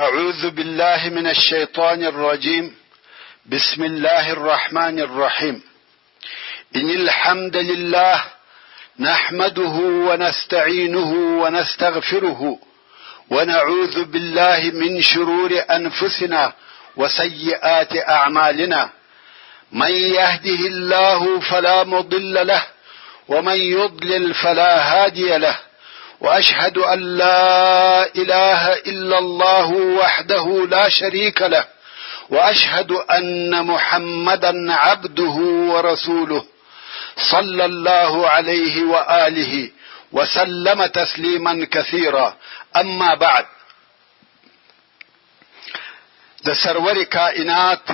أعوذ بالله من الشيطان الرجيم. بسم الله الرحمن الرحيم. إن الحمد لله نحمده ونستعينه ونستغفره ونعوذ بالله من شرور أنفسنا وسيئات أعمالنا. من يهده الله فلا مضل له ومن يضلل فلا هادي له، وأشهد أن لا إله إلا الله وحده لا شريك له، وأشهد أن محمدا عبده ورسوله صلى الله عليه وآله وسلم تسليما كثيرا. أما بعد، د سرور کائنات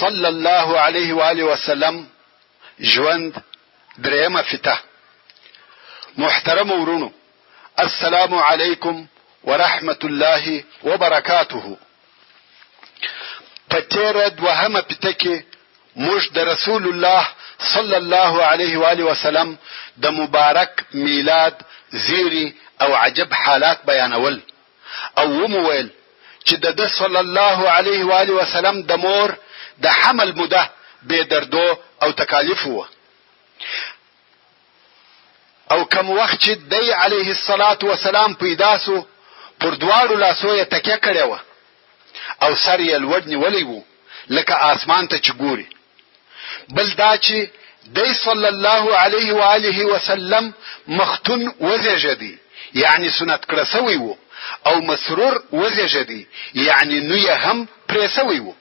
صلى الله عليه وآله وسلم ژوند درېمه فتح. محترم ورونو، السلام علیکم ورحمت الله وبرکاته. په تیره دوهمه پته کې موږ د رسول الله صلی الله علیه و آله وسلم د مبارک میلاد زیری او عجب حالات بیانول او ومویل چې د صلی الله علیه و آله وسلم د مور د حمل موده بے دردو او تکالیف وو، او کم وخت چې دی علیه الصلاة والسلام پیدا سو پر دواړو لاسو یې تکیه کړې وه او سر یې لوړ نیولی وو لکه آسمان ته چې ګوري. بل دا چې دی صلی الله علیه و آله وسلم مختون وزیږدی، یعنی سنت کړه سوی وو، او مسرور وزیږدی، یعنی نوی هم پرې سوی وو.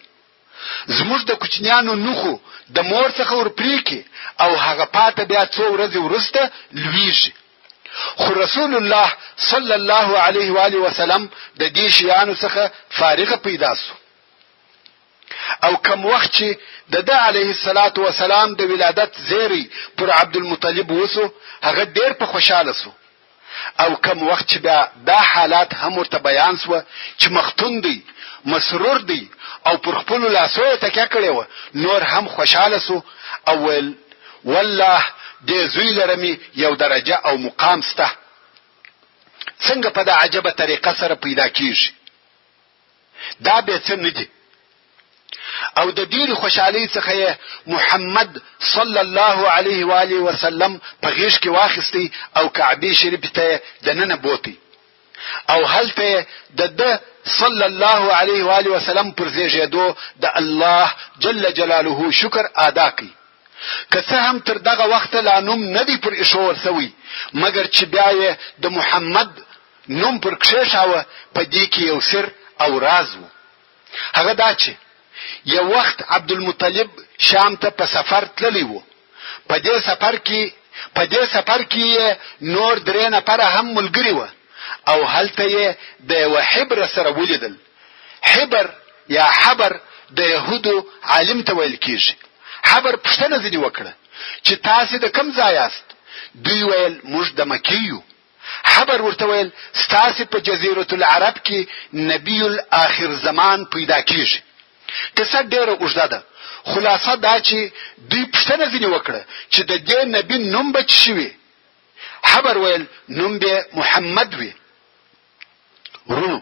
زموږ د کوچنیانو نوخو د مور څخه ورپریکي او هغه پاته بیا څو ورځې وروسته لویږي. خو رسول الله صلی الله علیه و آله وسلم د دې شیانو څخه فارغه پیدا سو، او کم وخت چې د علیه الصلاة والسلام د ولادت زیری پر عبدالمطلب وسو، هغه ډیر په خوشاله سو. او کم وخت چې بیا دا حالات هم ورته بیان سو چې مختون دی، مسرور دی او پر خپل لاسو تکیه کړی و، نور هم خوشاله سو او ویل والله دې زوی لرمي یو درجه او مقام سته. څنګه په دا عجبه طریقه سره پیدا کیږي؟ دا به څه نه دي. او د ډېرې خوشحالۍ څخه محمد صلی الله علیه و آله وسلم په غیږ کې واخیستی او کعبې شریفې ته دننه بوتی، او هلته د صلی الله علیه و آله وسلم پر زیږېدو د الله جل جلاله شکر ادا کړي. که څه هم تر دغه وخته لا نوم نه دی پر ایښول سوی، مګر چې بیا یې د محمد نوم پر کښېښاوه، په دې کې یو سر او راز و. هغه دا چې یو وخت عبدالمطلب شام ته په سفر تللی و. په دې سفر کې نور 3 نفره هم ملګري و، او هلته یې د یو حبر سره ولیدل. حبر یا حبر د یهودو عالم ته ویل کیږي. حبر پوښتنه ځینې وکړه چې تاسې د کوم ځای یاست؟ دوی ویل موږ د مکې یو. حبر ورته ویل ستاسې په جزیرة العرب کې نبی الاخر زمان پیدا کیږي. قصه ډیره اوږده ده، خلاصه دا چې دوی پوښتنه ځینې وکړه چې د دې نبی نوم به څه وي؟ حبر ویل نوم به محمد وي. ورونو،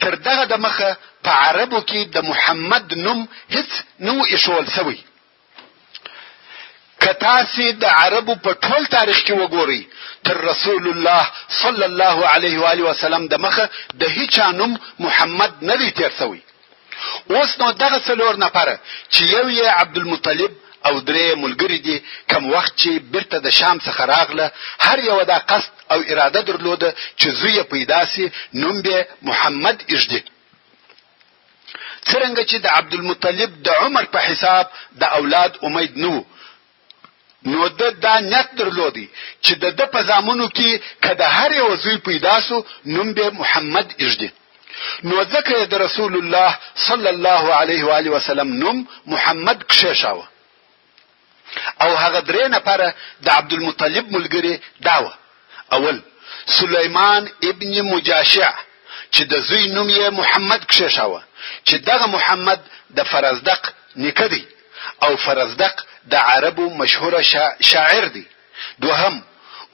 تر دغه د مخه په عربو کې د محمد نوم هیڅ نو ایښول سوی. که تاسې د عربو په ټول تاریخ کې وګورئ، تر رسول الله صلی الله علیه و آله وسلم د مخه د هیچا نوم محمد نه دی تیر سوی. اوس نو دغه 4 نفره چې یو یې عبدالمطلب او 3 ملګري دي، کم وخت چې بیرته د شام څخه راغله، هر یو دا قصد او اراده درلوده چې زوی پیدا سي، نوم به محمد ایږدي. څرنګه چې د عبدالمطلب د عمر په حساب د اولاد امید نو دا نیت درلودي چې د په زامنو کې که د هر یو زوی پیدا سو، نوم به محمد ایږدي. نو ځکه د رسول الله صلی الله علیه و آله وسلم نوم محمد کښېښاوه. او هغه 3 نفره د عبدالمطلب ملګري دا وه: اول سلیمان ابن مجاشع چې د زوی نوم یې محمد کښېښاوه، چې دغه محمد د فرزدق نیکه دی، او فرزدق د عربو مشهوره شاعر دی. دوهم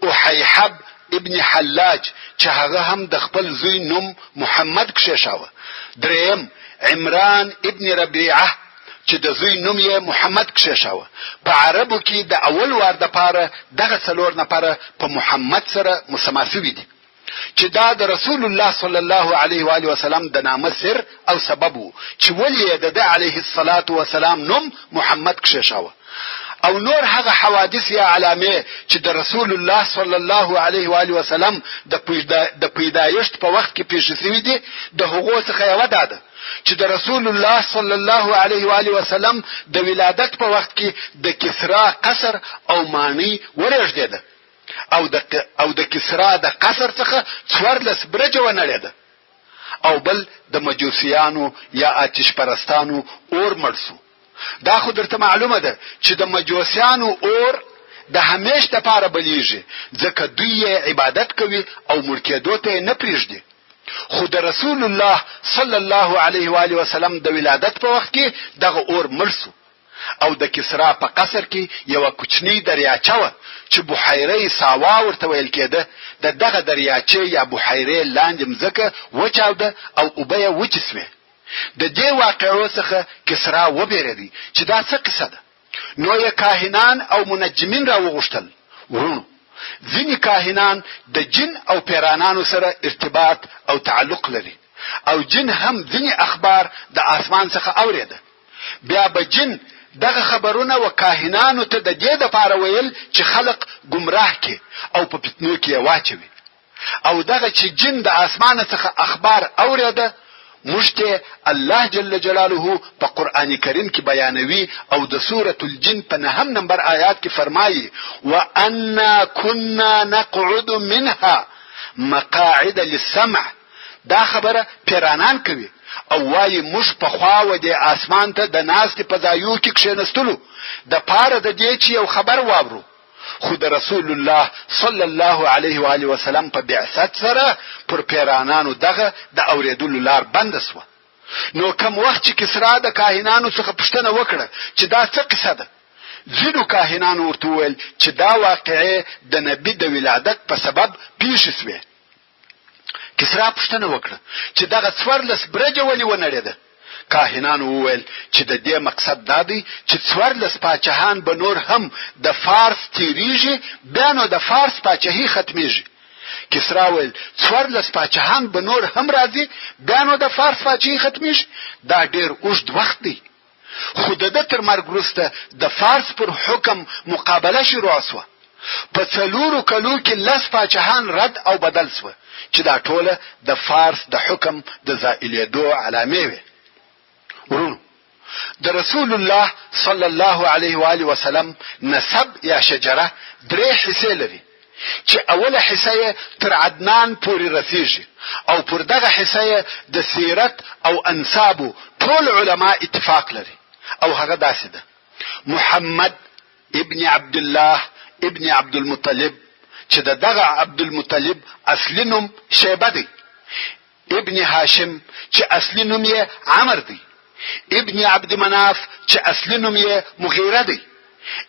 احیحب ابن حلاج چې هغه هم د خپل زوی نوم محمد کښېښاوه. دریم عمران ابن ربیعه چې د زوی نوم یې محمد کښېښاوه. په عربو کې د اول وار دپاره دغه 4 نفره په محمد سره مسما شوي دي چې دا د رسول الله صلی الله علیه و آله وسلم د نامه سر او سبب وو چې ولې د ده علیه الصلاة والسلام نوم محمد کښېښاوه. او نور هغه حوادث یا علامې چې د رسول الله صلی الله علیه و آله وسلم د پیدایشت په وخت کې پیښ شوي دي. د هغو څخه یوه دا ده چې د رسول الله صلی الله علیه و آله وسلم د ولادت په وخت کې د کسرا قصر او مانی ورېږدېده او د کسرا د قصر څخه 14 برجه ونړېده. او بل د مجوسیانو یا آتش پرستانو اور مړ سو. دا خو درته معلومه ده چې د مجوسیانو اور د همیش دپاره بلیږي ځکه دوی یې عبادت کوي او مړ کېدو ته یې نه پرېږدي. خو د رسول الله صلی الله علیه و آله وسلم د ولادت په وخت کې دغه اور مړ سو. او د کسرا په قصر کې یوه کوچنۍ دریاچه وه چې بحیره ساوا ورته ویل کېده. د دغه دریاچې یا بحیرې لاندې مځکه وچاوده او اوبه یې وچې سوې. د دې واقعو څخه کسرا وبېرېدی چې دا څه قصه ده. نو یې کاهنان او منجمین راوغوښتل. ورونو ځینې کاهنان د جن او پیرانانو سره ارتباط او تعلق لري او جن هم ځینې اخبار د آسمان څخه اورېده. بیا به جن دغه خبرونه و کاهنانو ته د دې دپاره ویل چې خلق گمراه کې او په فتنو کې یې واچوي. او دغه چې جن د آسمان څخه اخبار اورېده موږ ته الله جل جلاله په قرآن کریم کې بیانوي او د سورة الجن په 9 نمبر آیات کې فرمایي وَأَنَّا كُنَّا نَقْعُدُ مِنْهَا مَقَاعِدَ لِلسَّمْعِ. دا خبره پیرانان کوي او وایي موږ پخوا و دې آسمان ته د ناستې په ځایو کې کښېنستلو د پاره د دې چې یو خبر واورو. خو د رسول الله صلی الله علیه و آله وسلم په بعثت سره پر پیرانانو دغه د اورېدلو لار بنده سوه. نو کم وخت چې کسرا د کاهنانو څخه پوښتنه وکړه چې دا څه قصه ده، ځینو کاهنانو ورته وویل چې دا واقعې د نبي د ولادت په سبب پیښې سوې. کسرا پوښتنه وکړه چې دغه 14 برجه ولې ونړېده. کاهنانو وویل چې د دې مقصد دا دی چې 14 پاچاهان به نور هم د فارس تیریږي بیا نو د فارس پاچاهي ختمیږي. کسرا ویل 14 پاچاهان به نور هم راځي بیا نو د فارس پاچاهي ختمیږي. دا ډېر اوږد وخت دی. خو د ده تر مرګ وروسته د فارس پر حکم مقابله شروع سوه. په 4 کلو کې 10 پاچاهان رد او بدل سوه چې دا ټوله د فارس د حکم د زائلېدو علامې وې. ورونو د رسول الله صلی الله علیه و آله وسلم نسب یا شجره 3 حصې لري چې اوله حصه یې تر عدنان پورې رسیږي او پر دغه حصه یې د سیرت او انسابو ټول علما اتفاق لري او هغه داسې ده: محمد ابن عبد الله ابن عبد المطلب چې دغه عبد المطلب اصلي نوم شیبه دی، ابن هاشم چې اصلي نوم یې عمر دی، ابن عبد مناف چې اصلي نوم یې مغیره دی،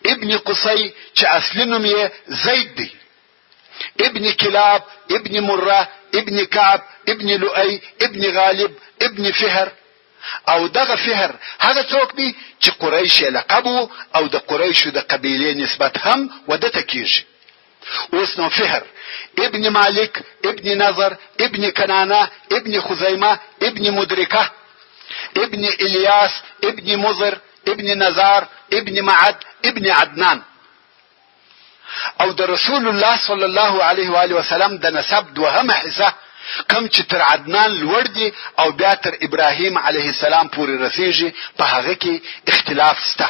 ابن قصي چې اصلي نوم یې زید دی، ابن کلاب ابن مره ابن کعب ابن لؤي ابن غالب ابن فهر. او دغه فهر هغه څوک دی چې قریش لقب او د قریشو د قبیلې نسبت هم ودته کیږي. اوس نو فهر ابن مالک ابن نظر ابن کنانه ابن خزیمه ابن مدرکه ابن الیاس ابن مضر ابن نزار ابن معد ابن عدنان. او د رسول الله صلی الله علیه و آله وسلم د نسب دوهمه حصه کم چې تر عدنان لوړ دی او بیا تر ابراهیم علیه السلام پورې رسیږي په هغه کې اختلاف شته.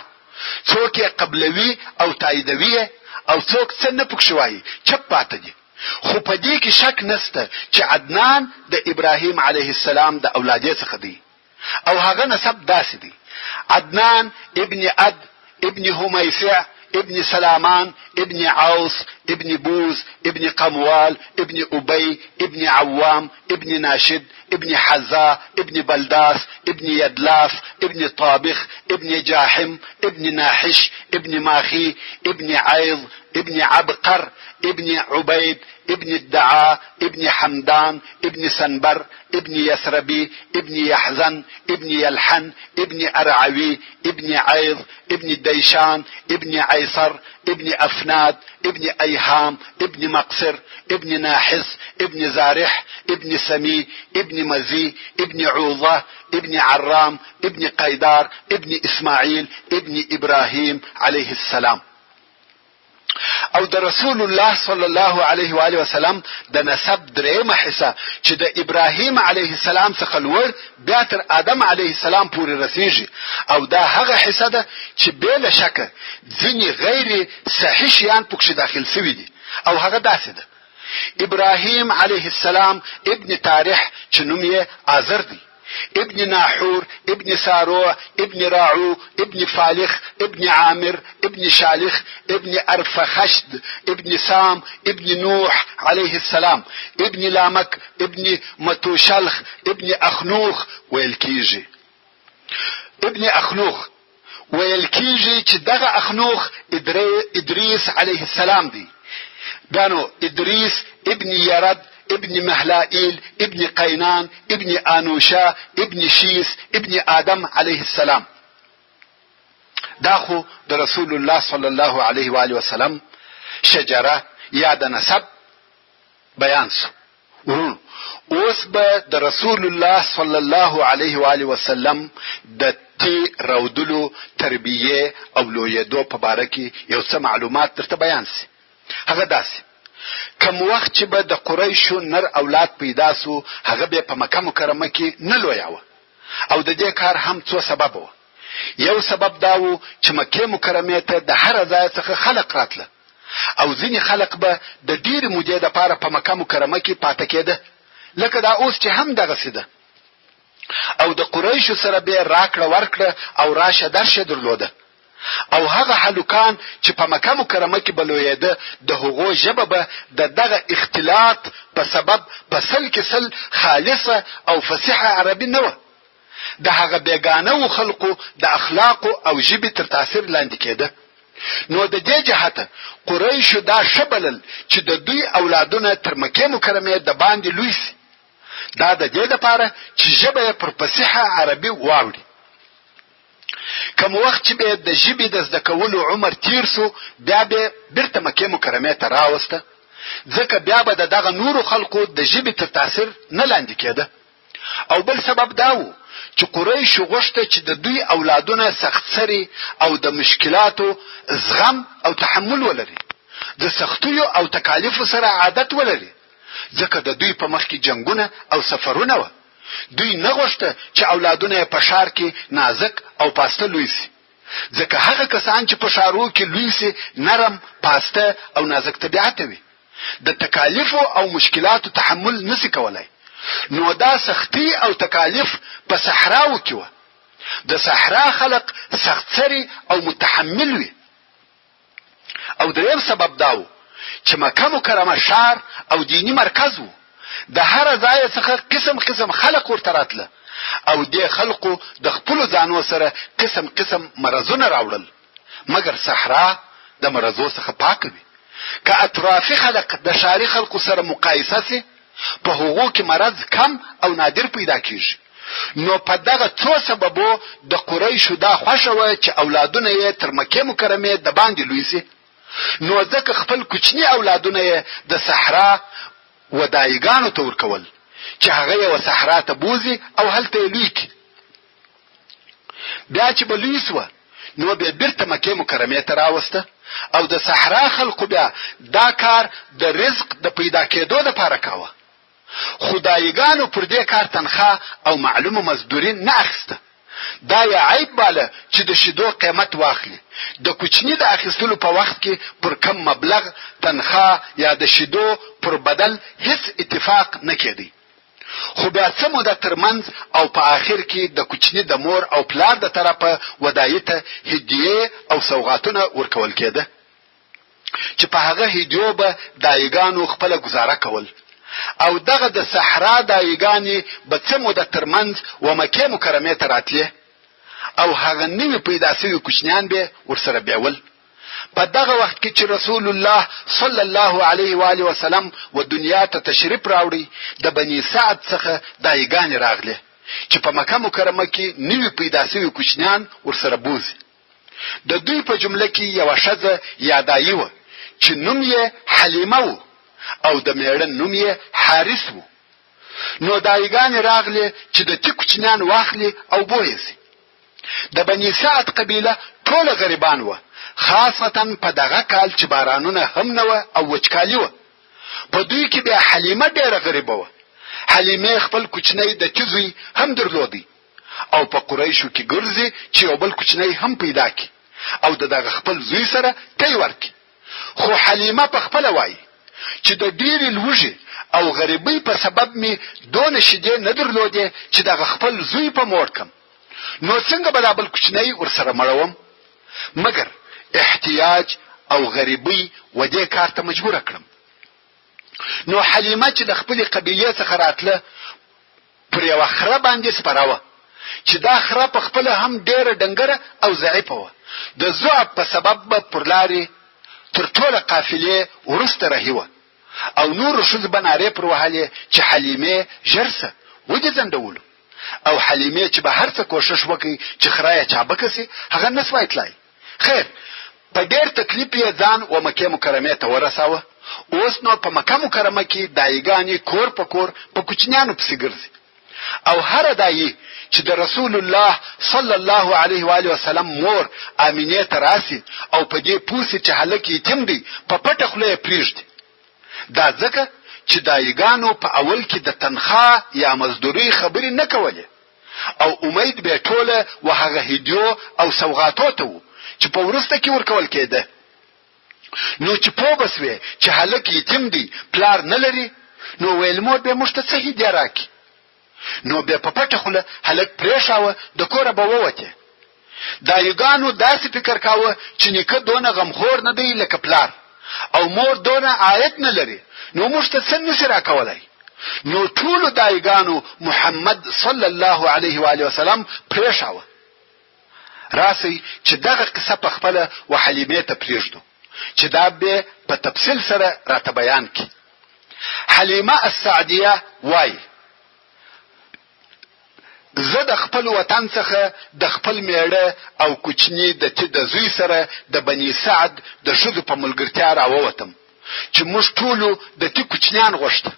څوک یې قبلوي او تاییدوي او څوک څه نه پکښې وایي چپ پاته دي. خو په دې کې شک نسته چې عدنان د ابراهیم علیه السلام د اولادې څخه دی او هغه نسب داسې دی: عدنان ابن عد ابن همیسع ابن سلامان ابن عوس ابن بوز ابن قموال ابن ابي ابن عوام ابن ناشد ابن حزا ابن بلداس ابن يدلاف ابن طابخ ابن جاحم ابن ناحش ابن ماخي ابن عيض ابن عبقر ابن عبيد ابن الدعاء ابن حمدان ابن سنبر ابن يسربي ابن يحزن ابن يلحن ابن أرعوي ابن عيض ابن ديشان ابن عيسر ابن أفناد ابن أيهام ابن مقصر ابن ناحس ابن زارح ابن سمي ابن مزي ابن عوضة ابن عرام ابن قيدار ابن إسماعيل ابن إبراهيم عليه السلام. او د رسول الله صلی الله علیه و آله وسلم د نسب درېمه حصہ چې د ابراهیم علیه السلام څخه لوړ بیا تر آدم علیه السلام پورې رسیږي، او دا هغه حصہ ده چې بلا شک ځینې غیر صحیح شیان پکې داخل شوي دي، او هغه داسې ده: ابراهیم علیه السلام ابن تارح چې نوم یې آزر دی، ابن ناحور ابن ساروع ابن راعو ابن فالخ ابن عامر ابن شالخ ابن ارفخشد ابن سام ابن نوح عليه السلام ابن لامك ابن متوشلخ ابن اخنوخ ويلكيجي. ابن اخنوخ ويلكيجي چې دغه اخنوخ ادریس عليه السلام دی. دانو ادریس ابن يرد ابن مهلائيل ابن قينان ابن آنوشا ابن شيس ابن آدم عليه السلام. دا خو د رسول الله صلی الله علیه و آله وسلم شجره یا د نسب بیان سو. ورونو اوس به د رسول الله صلی الله علیه و آله وسلم د تی رودلو تربیه او لویدو په باره کې یو څه معلومات درته بیان سي. هغه داسې: کم وخت چې به د قریشو نر اولاد پیدا سو، هغه به په مکه مکرمه کې نه لویاوه، او د دې کار هم څو سبب و. یو سبب دا و چې مکه مکرمه ته د هر ځای څخه خلق راتله، او ځینې خلق به د ډېرې مودې دپاره په مکه مکرمه کې پاته کېده، لکه دا اوس چې هم دغسې ده. او د قریشو سره به راکړه ورکړه او راشه درشه درلوده، او هغه هلکان چې په مکه مکرمه کې بلویده د هغو ژبه به د دغه اختلاط په سبب په سل کې سل خالصه او فصیحه عربي نه وه. د هغه بیگانه خلقو د اخلاقو او ژبې تر تاثیر لاندې کېده. نو د دې جهته قریشو دا شبلل چې د دوی اولادونه تر مکه مکرمه د باندې لوی سي، دا د دې لپاره چې ژبه پر فصیحه عربي واوړي. کوم وخت چې به د ژبې د زده کولو عمر تیر سو، بیا به بیرته مکه مکرمه ته راوسته، ځکه بیا به دغه نورو خلقو د ژبې تر تاثیر نه لاندې کېده. او بل سبب دا و چې قریشو غوښته چې د دوی اولادونه سخت سري او د مشکلاتو زغم او تحمل ولري، د سختیو او تکالیفو سره عادت ولري، ځکه د دوی په مخ کې جنگونه او سفرونه و. دوی نه غوښته چې اولادونه په ښار کې نازک او پاسته لوی سي، ځکه هغه کسان چې په ښارو کې لوی سي نرم، پاسته او نازک طبیعت وي، د تکالیفو او مشکلاتو تحمل نسی کولای. نو دا سختی او تکالیف په صحراو کې و. د صحرا خلق سخت سری او متحمل وي. او دریم سبب دا و چې مکه مکرمه ښار او دینی مرکز و. د هر ځای څخه قسم قسم خلق ورته راتله، او دې خلقو د خپلو ځانو سره قسم قسم مرضونه راوړل، مګر صحرا د مرضو څخه پاکه وي. که اطرافي خلق د ښاري خلقو سره مقایسه سي، په هغو کې مرض کم او نادر پیدا کیږي. نو په دغه څو سببو د قریشو دا خوښه وه چې اولادونه یې تر مکې مکرمې د باندې لوی سي، نو ځکه خپل کوچني اولادونه یې د صحرا ودایګانو ته ورکول چې هغه یې و صحرا ته بوزي او هلته یې لوی کړي. بیا چې به لوی سوه، نو بیا بیرته مکې مکرمې ته راوسته، او د صحرا خلقو بیا دا کار د رزق د پیدا کېدو دپاره کاوه. خدایګانو پر دې کار تنخواه او معلومه مزدوري نه اخیسته. دا یې عیب باله چې د شیدو قیمت واخلي. د کوچني د اخیستلو په وخت کې پر کم مبلغ تنخواه یا د شیدو پر بدل هیڅ اتفاق نه کېدی. خو بیا څه موده ترمنځ او په آخر کې د کوچني د مور او پلار د طرفه ودایي ته هدیې او سوغاتونه ورکول کېده. چې په هغه هدیو به دایګانو خپل گزاره کول او دغه د صحرا دایګانې به څه موده ترمنځ و مکې مکرمې ته راتلې او هغه نوي پیدا شوي کوچنیان به ورسره بیول. په دغه وخت کې چې رسول الله صلی الله علیه و آله وسلم و دنیا ته تشریف راوړي د بني سعد څخه دایګانې راغلې چې په مکه مکرمه کې نوي پیدا شوي کوچنیان ورسره بوزي. د دوی په جمله کې یوه ښځه یا دایي وه چې نوم یې حلیمه و او د میړه نوم یې حارث و. نو دایګانې راغلې چې د تی کوچنیان واخلي او بویسي. د بني سعد قبیله ټوله غریبان وه، خاصتا په دغه کال چې بارانونه هم نه وه او وچکالي وه. په دوی کې بیا حلیمه ډېره غریبه وه. حلیمه خپل کوچنی د تی زوی هم درلودی او په قریشو کې ګرځي چې یو بل کوچنی هم پیدا کی او د دغه خپل زوی سره تی ورکی. خو حلیمه په خپله وایي چې د ډېرې لوږې او غریبۍ په سبب می دونه شیدې نه درلودې چې دغه خپل زوی په مور کم، نو څنګه به دا بل کوچنی ورسره مړوم؟ مګر احتیاج او غریبۍ و دې کار ته مجبوره کړم. نو حلیمه چې د خپلې قبیلې څخه راتله پر یوه خره باندې سپره وه چې دا خره په خپله هم ډېره ډنګره او ضعیفه وه. د ضعف په سبب به پر لارې تر ټوله قافلې وروسته رهي وه او نورو ښځو به نارې پر وهلې چې حلیمې ژر سه ودې ځنډولو. او حلیمې چې به هر څه کوشش وکړي چې خره یې چابکه سي هغه نه سوای تلای. خیر په ډېر تکلیف یې ځان و مکې مکرمې ته ورساوه. اوس نو په مکه مکرمه کې دایګانې کور په کور په کوچنیانو پسې ګرځي او هر دایي چې د رسول الله صلی الله علیه و آله وسلم مور امینې ته راسي او په دې پوه سي چې هلک یتیم دی په پټه خوله یې پرېږدي. دا ځکه چې دایګانو په اول کې د تنخوا یا مزدورۍ خبرې نه کولې او امید به ټوله و هغه هدیو او سوغاتو ته و چې په وروسته کې ورکول کېده. نو چې پوه به سوې چې هلک یتیم دی پلار نه لري نو ویل مور به موږ ته څه هدیه راکړي. نو بیا په پټه خوله هلک پرېښاوه د کوره به ووتې. دایګانو داسې فکر کاوه چې نیکه دونه غمخور نه دی لکه پلار او مور دونه عاید نه لري نو موږ ته څه نشي راکولی. نو ټولو دایګانو محمد صلی الله علیه و آله وسلم پرېښاوه. راسئ چې دغه قصه په خپله و حلیمې ته پرېږدو چې دا به په تفصیل سره راته بیان کړي. حلیمه السعدیه وایي زه د خپل وطن څخه د خپل میړه او کوچني د تی د زوی سره د بني سعد د ښځو په ملګرتیا راووتم چې موږ ټولو د تی کوچنیان غوښته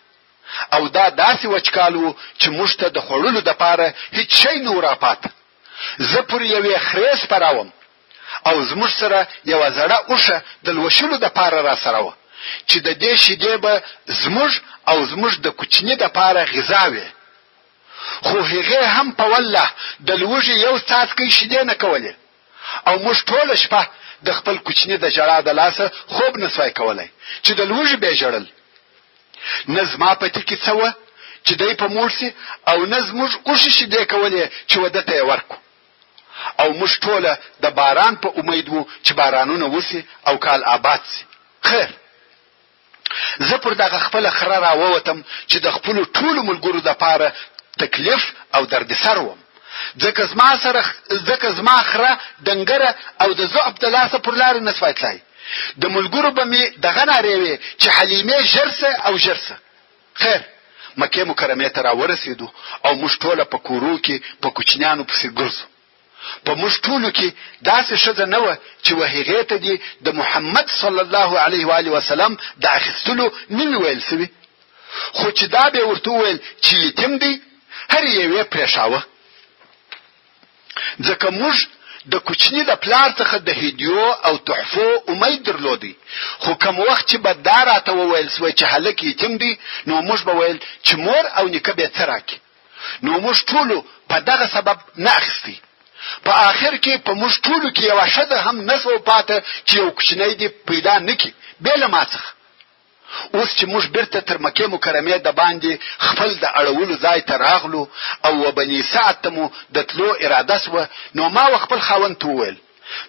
او دا داسې وچکال و چې موږ ته د خوړلو دپاره هیڅ شی نه و راپاته. زه پر یوې خرې سپراوم او زموږ سره یوه زړه اوښه د لوشلو دپاره راسره وه چې د دې شیدې به زموږ او زموږ د کوچني دپاره غذا وې. خو هغې هم په والله د لوږې یو څاڅکی شیدې نه کولې او موږ ټوله شپه د خپل کوچني د ژړا د لاسه خوب نه سوای کولی چې د لوږې به یې ژړل. نه زما په تکې څه وه چې دی په موړ سي او نه زموږ اوښې شیدې کولې چې واده ته یې ورکو او موږ ټوله د باران په امید وو چې بارانونه وسي او کال آباد سي. خیر زه پر دغه خپله خره راووتم چې د خپلو ټولو ملګرو دپاره تکلیف او دردسر وم ځکه زما خره ډنګره او د ضعف د لاسه پر لارې نه سوای تلای. د ملګرو به مې دغه نارې وې چې حلیمې ژر سه او ژر سه. خیر مکې مکرمې ته راورسېدو او موږ ټوله په کورو کې په کوچنیانو پسې ګرځو. په موږ ټولو کې داسې ښځه نه وه چې و هغې ته دې د محمد صلی الله علیه و آله وسلم د اخیستلو نه وي ویل سوي. خو چې دا به ورته وویل چې یتیم دی هر یوې پرېښاوه ځکه موږ د کوچني د پلار څخه د هدیو او تحفو امید درلودی. خو کوم وخت چې به دا راته وویل سوی چې هلک یتیم دی نو موږ به ویل چې مور او نیکه به یې څه راکړي. نو موږ ټولو په دغه سبب نه اخیستی. په آخر کې په موږ ټولو کې یوه ښځه هم نه سوه پاته چې یو کوچنی دې پیدا نه کړي بې له ما څخه. اوس چې موږ بیرته تر مکې مکرمې د باندې خپل د اړولو ځای ته راغلو او و بني سعد ته مو د تلو اراده سوه نو ما و خپل خاوند ته وویل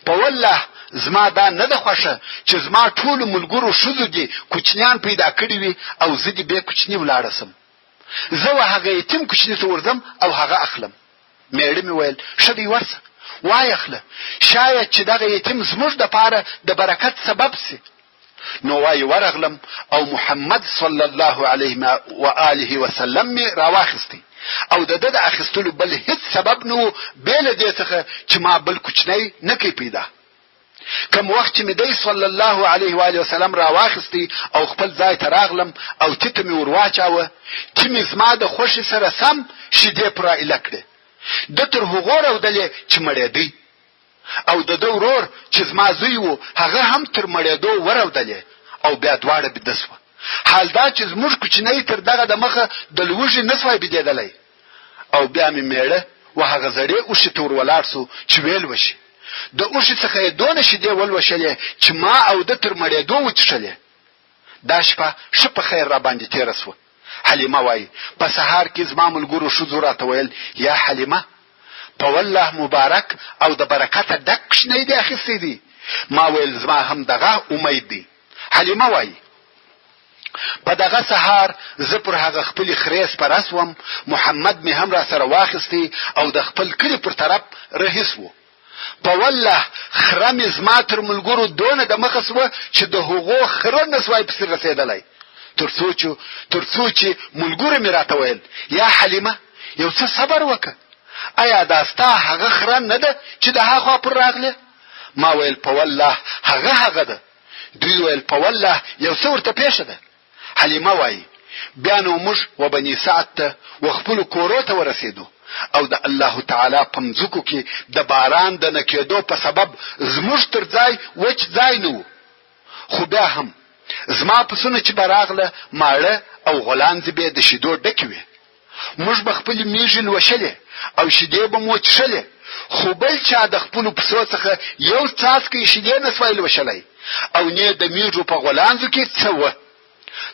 په والله زما دا نه ده خوښه چې زما ټول ملګرو ښځو دي کوچنیان پیدا کړي وي او زه دې بې کوچني ولاړه سم. زه هغه یتیم کوچني ته ورځم او هغه اخلم. میړه مې ویل ښه دی ورسه وای اخله، شاید چې دغه یتیم زموږ دپاره د برکت سبب سي. نو وای ورغلم او محمد صلی الله علیه و آله وسلم می راواخستی او د اخیستلو بل هیڅ سبب نو بل دې څخه چې ما بل کوچنی نه کی پیدا. کوم وخت چې می دی صلی الله علیه و آله وسلم راواخستی او خپل ځای ته راغلم او تیته می ورواچاوه چې می زما د خوشي سره سم شیدې پر الکړه. د تر هغه راودلې چې مړې دی او د دورور چې زما زوی وو هغه هم تر مړېدو ورودلې او بیا دواړه بدسوه. حال دا چې زموږ کوچنی تر دغه د مخه د لوږې نسوای بيدلای او بیا مې میړه وهغه زړې اوښې تور ولاړ سو چې ویل وشي. د اوښې څخه یې دونه شیدې ولوشلې چې ما او د تر مړېدو وچښلې. دا شپه ښه په خیر را باندې تېره سوه. حلیمه وایي په سهار کې زما ملګرو ښځو راته ویل یا حلیمه په والله مبارک او د برکته ډک کوچنی دی اخیستی دی. ما ویل زما هم دغه امید دی. حلیمه وایي په دغه سهار زه پر هغه خپل خرې سپره سوم. محمد مې هم را سره واخیستی او د خپل کلي پر طرف رهي سو. په والله خره مې زما تر ملګرو دونه د مخه سوه چې د هغو خره نسوای پسې رسېدلی. تر څو چې ملګرو مې راته ویل یا حلیمه یو څه صبر وکړه، آیا دا ستا هغه خره نه ده چې د هاخوا پر راغله؟ ما ویل په والله هغه ده. دوی ویل په والله یو څه ورته پیښه ده. حلیمه وایي بیا نو موږ و بني سعد ته و خپل کورو ته ورسېدو او د الله تعالی په مځکو کې د باران د نکېدو په سبب زموږ تر ځای وچ ځای نه و. خو بیا هم زما پسونه چې براغله ماړه او غلانځ به د شیدو ډکې وي. موږ به خپل میږي وشلې او شیدې به مو چښلې، خو بل چا د خپل پسو څخه یو څاڅکی شیدې نسوای وشلای او نه د میږو په غلانځو کې څه و.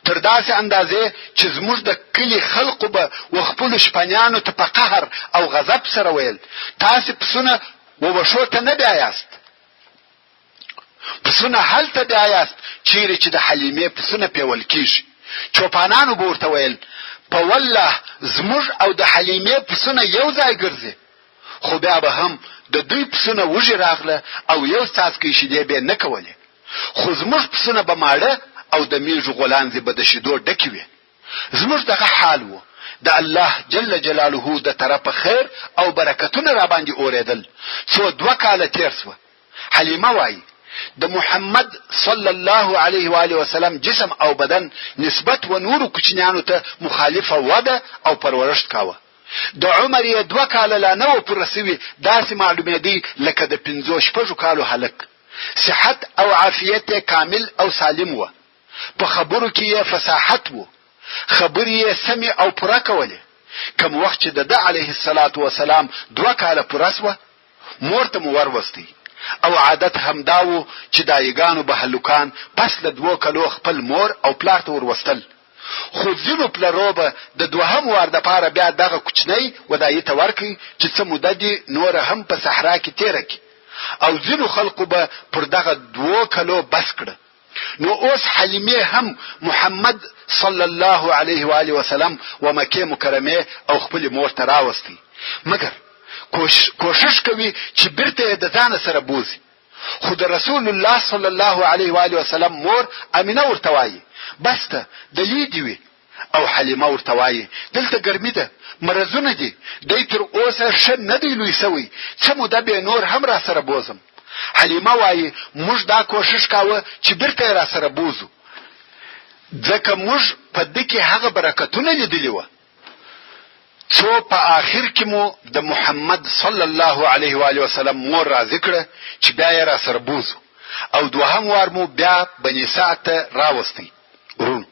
تر داسې اندازې چې زموږ د کلی خلقو به و خپل شپنیانو ته په قهر او غضب سره ویل تاسو پسونه وبشو ته نه بیاست، پسونه هلته بیاست چیرې چې د حلیمې پسونه پیول کیږي. چوپانانو به ورته ویل په والله زموږ او د حلیمې پسونه یو ځای ګرځي. خو بیا به هم د دوی پسونه وږي راغله او یو څاڅکی شیدې به نه کولې، خو زموږ پسونه به ماړه او د میږو غلانځې به د شیدو ډکې وي. زموږ دغه حال و. د الله جل جلاله د طرفه خیر او برکتونه را باندې اورېدل. څو 2 کاله تیر سوه. حلیمه وایي د محمد صلی الله علیه و آله وسلم جسم او بدن نسبت و نور کوچنیانو ته مخالفه وده او پرورش کاوه. د عمر یې 2 کاله لا نه و پوره سوي، داسې معلومه دی لکه د 5 کالو هلک. صحت او عافیت کامل او سالم و. په خبرو کې یې فصاحت و، خبرې یې سمې او پوره کولې. کوم وخت چې د علیه الصلاة والسلام 2 کاله پوره سوه مور ته مو وروستی او عادت هم داو چې دایګانو به هلوکان پس له 2 کالو خپل مور او پلار ته وروستل. خو ځینو پلرو به د 2هم وار دپاره بیا دغه کوچنی ودایي ته ورکړي چې څه موده دې نوره هم په صحرا کې تېره کړي او ځینو خلقو به پر دغه 2 کالو بس کړه. نو اوس حلیمه هم محمد صلی الله علیه و آله وسلم و مکه مکرمه او خپل مور ته راوستي، مګر کوشش کوي چې بیرته د ځان سره بوزي. خو د رسول الله صلی الله علیه و آله وسلم مور امینه ورته وایي بس ته د لیدي وي او حلیمه ورته وایي دلته ګرمي ده، مرزونه دي، دی تر اوسه ښه نه دی لوی سوی، څه موده به نور هم را سره بوزم. حلیمه وایي موږ دا کوشش کاوه چې بیرته را سره بوزو، ځکه موږ په دې کې هغه برکتونه لیدلي وه څو په آخر کې مو د محمد صلی الله علیه و آله وسلم مور راضي کړه چې بیا یې را سره بوزو او 2هم وار مو بیا بني سعد ته راوستی. ورونو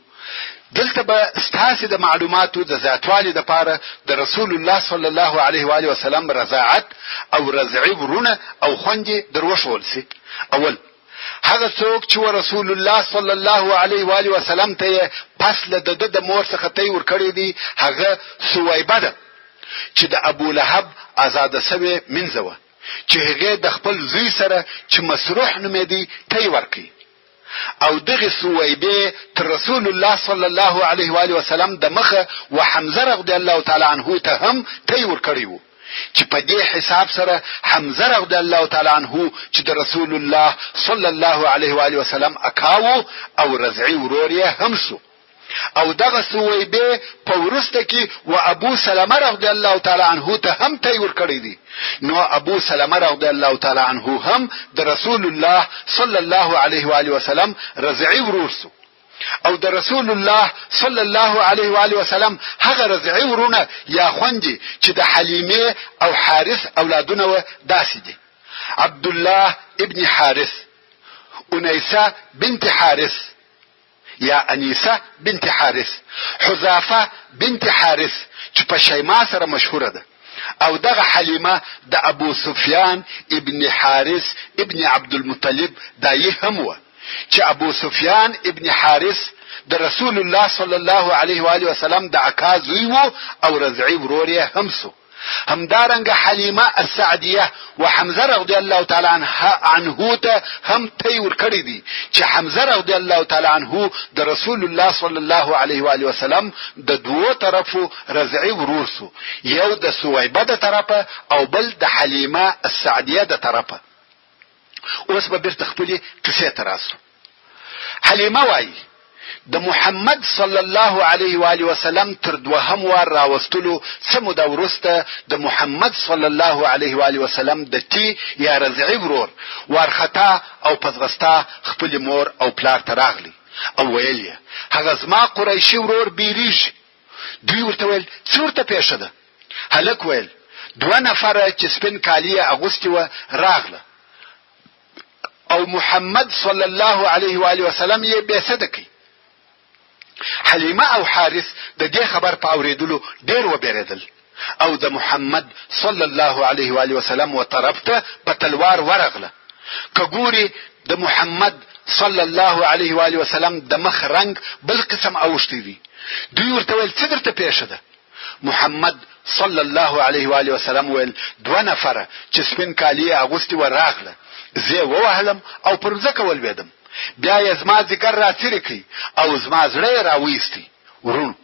دلته به ستاسې د معلوماتو د زیاتوالي دپاره د رسول الله صلی الله علیه و آله وسلم رضاعت او رضعي ورونه او خوندې در وښول سي. اول هغه څوک چې رسول الله صلی الله علیه و آله وسلم ته پس له د مور څخه تی ورکړی دی هغه سویبه ده چې د ابو لهب آزاده سوې منځوه چې هغه د خپل زوی سره چې مسروح نومېدی تی ورکړي. او دغه سویبه تر رسول الله صلی الله علیه و آله وسلم د مخه و حمزه رضی الله تعالی عنه ته هم تی ورکړي وو، چې په دې حساب سره حمزه رضی الله تعالی عنه چې د رسول الله صلی الله علیه و آله وسلم اکاو او رضعی ورور یې هم سو. او دغه سویبه په ورسته کې و ابو سلمہ رضی الله تعالی عنه ته هم تی ورکړي دي. نو ابو سلمہ رضی الله تعالی عنه هم د رسول الله صلی الله علیه و آله وسلم رضعی ورور سو. او د رسول الله صلی الله علیه و آله وسلم هغه رضعی ورونه یا خوندي چې د حلیمه او حارث اولادونه و داسې دي: عبد الله ابن حارث، انیسه بنت حارث یا انیسه بنت حارث، حذافه بنت حارث چې په شیما سره مشهوره ده. او دغه حلیمه د ابو سفیان ابن حارث ابن عبد المطلب دایي هم و، چې ابو سفیان ابن حارث د رسول الله صلی الله علیه و آله وسلم د اکا زوی و او رضعی ورور یې هم سو. همدارنګه حلیمه السعدیه و حمزه رضی الله تعالی عنه ته هم تی ورکړي دي، چې حمزه رضی الله تعالی عنه د رسول الله صلی الله علیه و آله وسلم د دوو طرفو رضعی ورور سو، یو د سویبه د طرفه او بل د حلیمه السعدیه د طرفه. اوس به بیرته خپلې کیسې ته راسو. حلیمه وایي د محمد صلی الله علیه و آله وسلم تر دوهم وار راوستلو څه موده وروسته د محمد صلی الله علیه و آله وسلم د تی یا رضعی ورور وارخطا او پزغستا خپل مور او پلار ته راغلی او ویل یې هغه زما قریشي ورور بیریږي. دوی ورته ویل څه ورته پیښه ده؟ هلک ویل 2 نفره چې سپین کالیه اغوستي و راغله او محمد صلی الله علیه و آله وسلم یې بیسده کړ. حلیمه او حارث د دې خبر په اوریدلو ډیر وبېریدل او د محمد صلی الله علیه و آله وسلم و طرف ته په تلوار ورغله. کګوري د محمد صلی الله علیه و آله وسلم د مخ رنگ بل قسم اوښتي دي. دوی ورته ویل څه درته پیښه ده؟ محمد صلی الله علیه و آله وسلم ویل 2 نفره چې سپین کالیه اغوستي و راغله، زه ووهلم او پر ځکه ولوېدم، بیا یې زما ذکر را تیرې کړي او زما زړه را ویستی. ورونو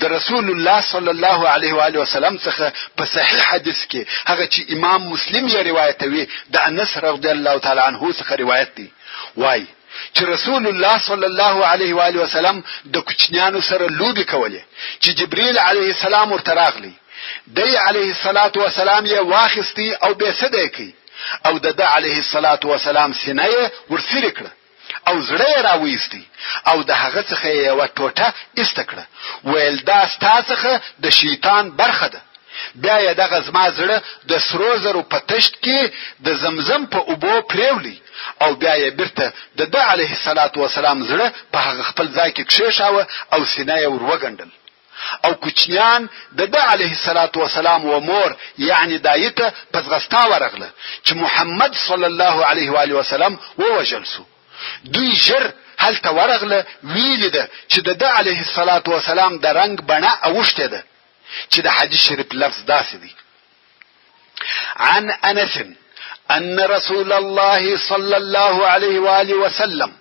د رسول الله صلی الله علیه و آله وسلم څخه په صحیح حدیث کې هغه چې امام مسلم یې روایتوي د انس رضی الله تعالی عنه څخه روایت دی، وایي چې رسول الله صلی الله علیه و آله وسلم د کوچنیانو سره لوبي کولې چې جبرئیل علیه السلام ورته راغلی، دی علیه الصلاة والسلام یې واخیستی او بیسده کړي او د علیه الصلاة والسلام سینه یې ورسیرې کړه او زړه را وېستی او د هغه څخه یو ټوټه ایسته کړه. ویل دا ستا څخه د شیطان برخه ده. بیا یې دغه زما زړه د سرو زرو په تشت کې د زمزم په اوبو پریولی او بیا یې بیرته د علیه الصلاة والسلام زړه په هغه خپل ځای کې کښېښاوه او سینه یې ور وګنډل. او کوچنیان د علیه الصلاة والسلام و مور یعنی دایته پزغستا ورغله چې محمد صلی الله علیه و آله وسلم ووژل سو. دوی ژر هلته ورغله، ویلې ده چې د علیه الصلاة والسلام د رنگ بڼه اوښتې ده، چې د حدیث شریف لفظ داسې دی: عن انس ان رسول الله صلى الله عليه وآله وسلم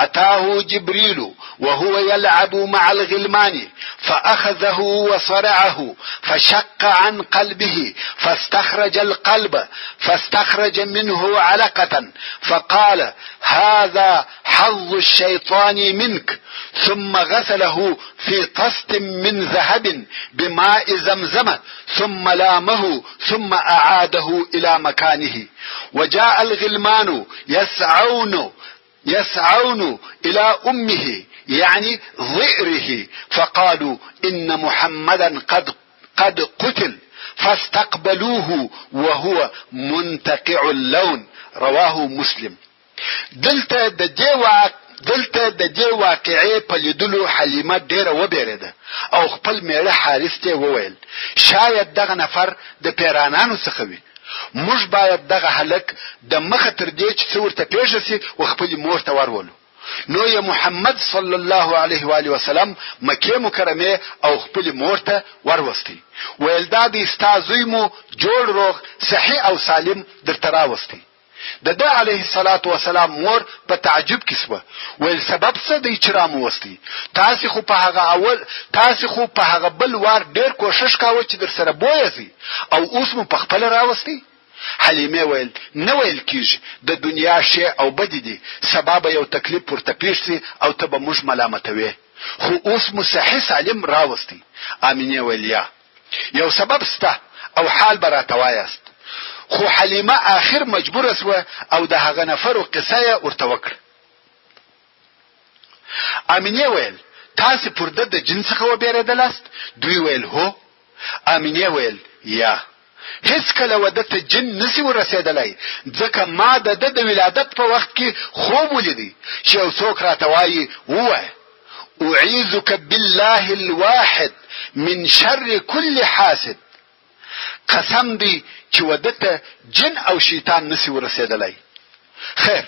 اتاه جبريل وهو يلعب مع الغلمان فاخذه وصرعه فشق عن قلبه فاستخرج القلب فاستخرج منه علقة فقال هذا حظ الشيطان منك، ثم غسله في طست من ذهب بماء زمزم ثم لامه ثم اعاده الى مكانه. وجاء الغلمان يسعون الى امه يعني ضئره فقالوا ان محمدا قد قتل فاستقبلوه وهو منتقع اللون. رواه مسلم. دلته د دې واقعې په لیدلو حلیمه ډیره وبېرېده او خپل میړه حارث ته وویل شاید دغه نفر د پیرانانو څخه وي، موږ باید دغه هلک د مخه تر دې چې څه ورته پیښه سي و خپل مور ته ورولو. نو یې محمد صلی الله علیه و آله وسلم مکه مکرمه او خپل مور ته وروستي. ویل دا د ستا زوی مو جوړ روغ صحیح او سالم درته راوستي. د علیه الصلاة والسلام مور په تعجب کې سوه. ویل سبب څه دی چې راموستي؟ تاسو خو په هغه بل وار ډیر کوشش کاوه چې در سره بویځي او اوس مو په خپل راوستي. حلیمه ویل نه ویل کیږي، د دنیا شی او بدی دي، سبب یو تکلیف ورته پیښ سي او ته به موږ ملامتوي، خو اوس مو صحیح سالم راوستي. امینه ویل یو سبب سته او حال براته وایست. خو حلیمه آخر مجبور سوه او د هغه نفرو قصه ورته وکړه. امینه ویل تاسو پر د جنس څخه وبېرېدلاست؟ دوی ویل هو. امینه ویل هیڅ کله ودته جن نسی ورسېدلی، ځکه ما د ولادت په وخت کې خوب ولیدی چې یو څوک راته وایي ووایه اعیذک بالله الواحد من شر كل حاسد. قسم دی چې ودته جن او شیطان نسی ورسېدلی. خیر،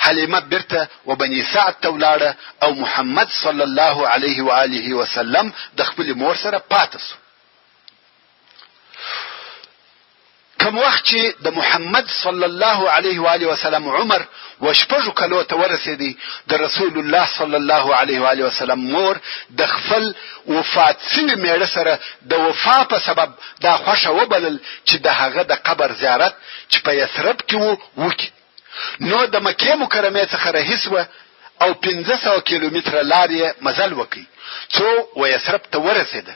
حلیمه بیرته و بني سعد ته ولاړه او محمد صلی الله علیه و آله وسلم د خپل مور سره پاتې سو. کوم وخت چې د محمد صلی الله علیه و آله وسلم عمر و شپږو کلو ته ورسېدی، د رسول الله صلی الله علیه و آله وسلم مور د خپل وفات شوي میړه سره د وفا په سبب دا خوښه وبلل چې د هغه د قبر زیارت چې په یثرب کې وکړي. نو د مکې مکرمې څخه رهي سوه او 500 کیلومتره لار یې مزل وکړي څو و یثرب ته ورسېده.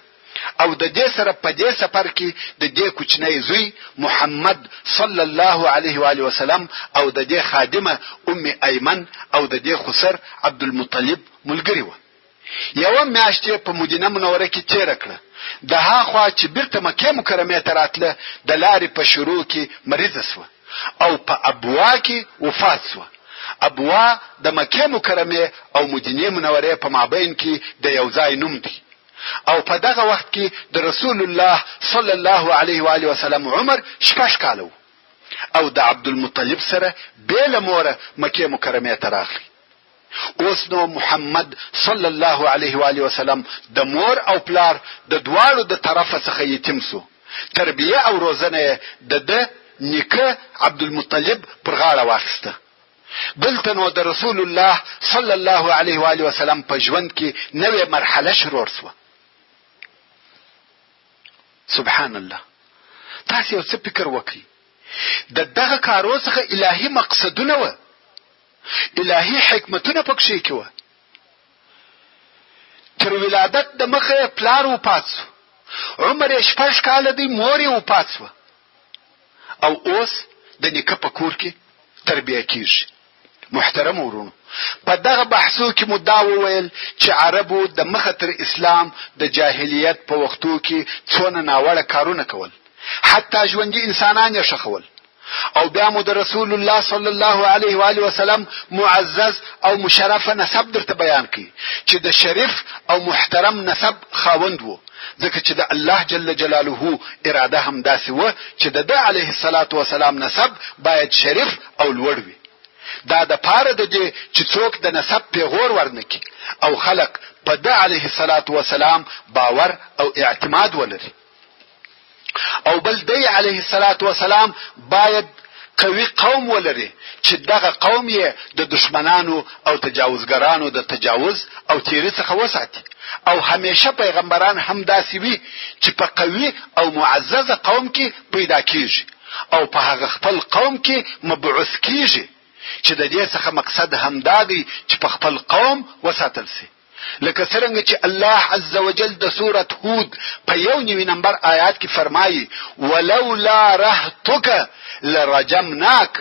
او د دې سره په دې سفر کې د دې کوچنی زوی محمد صلی الله علیه و آله وسلم او د دې خادمه ام ایمن او د دې خسر عبدالمطلب ملګری و. یو میاشت په مدینه منوره کې تیر کړه. د هاخوا چې بیرته مکې مکرمه ته راتله د لارې په شروع کې مریضه سوه او په ابوا کې وفات سوه. ابوا د مکې مکرمه او مدینه منوره په مابین کې د یو ځای نوم دی. او په دغه وخت کې د رسول الله صلی الله علیه و آله وسلم عمر 6 کاله او د عبدالمطلب سره بیل موره مکې مکرمه ته راغلی. اوس نو محمد صلی الله علیه و آله وسلم د مور او پلار د دواړو د طرفه څخه یتیم سو. تربیه او روزنه د نیکه عبدالمطلب پر غاړه واخیسته. دلته نو د رسول الله صلی الله علیه و آله وسلم په ژوند کې نوې مرحله شروع شوه. سبحان الله. تاسو یو څه فکر وکړئ، دغه کارو څخه الهي مقصدونه و، الهي حکمتونه پکې کې و. تر ولادت د مخه پلار وفات سو، عمر 6 کاله دی، مور یې وفات سو او اوس د نیکه په کور کې تربیه کیږي. محترم ورونو، په دغه بحثو کې مدعا وویل چې عربو د مخه تر اسلام د جاهلیت په وختو کې څونه ناوړه کارونه کول، حتی ژوندي انسانان یې شخول. او بیا مو د رسول الله صلی الله علیه و آله وسلم معزز او مشرف نسب درته بیان کړي چې د شریف او محترم نسب خاوند وو، ځکه چې د الله جل جلاله اراده هم داسې و چې د علیه الصلاة والسلام نسب باید شریف او لوړ وي. دا د پاره د دې چې څوک د نسب پیغور ورنکي او خلق په د علیه الصلاة والسلام باور او اعتماد ولري. او بل دی علیه الصلاة والسلام باید قوي قوم ولري چې دغه قوم یې د دشمنانو او تجاوزګرانو د تجاوز او تیری څخه وساتي. او همیشه پیغمبران هم داسې وي چې په قوي او معززه قوم کې پیدا کیږي او په هغه خپل قوم کې مبعوث کیږي چې د دې څخه مقصد هم دا دی چې په خپل قوم وساتل سي. لکه څنګه چې الله عز وجل د سورة هود په 1 نمبر آیات کې فرمایي ولولا رهتک لرجمناک،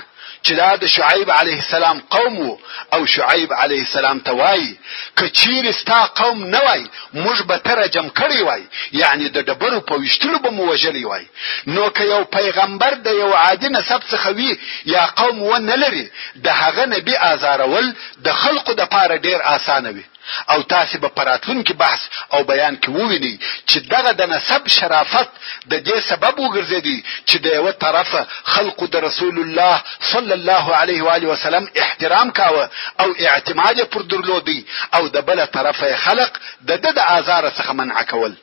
چې دا د شعیب علیه السلام قوم او شعیب علیه السلام ته وایي کچیر ستا قوم نه وای موږ به ترجم کړی وای، یعنی د ډبرو په وشتلو به مو وژلی وای. نو که یو پیغمبر د یو عادي نسب څخه وي یا قوم و نه لري، د هغه نبی آزارول د خلقو د پاره ډیر آسانه وي. او تاسو به پراتونکو بحث او بیان کې ووینئ چې دغه د نسب شرافت د دې سبب وګرځېدی چې د یو طرفه خلقو د رسول الله صلی صلی الله علیه و آله وسلم احترام کاوه او اعتماد پر درلودي او د بل طرفه خلق د آزار څخه منع کول.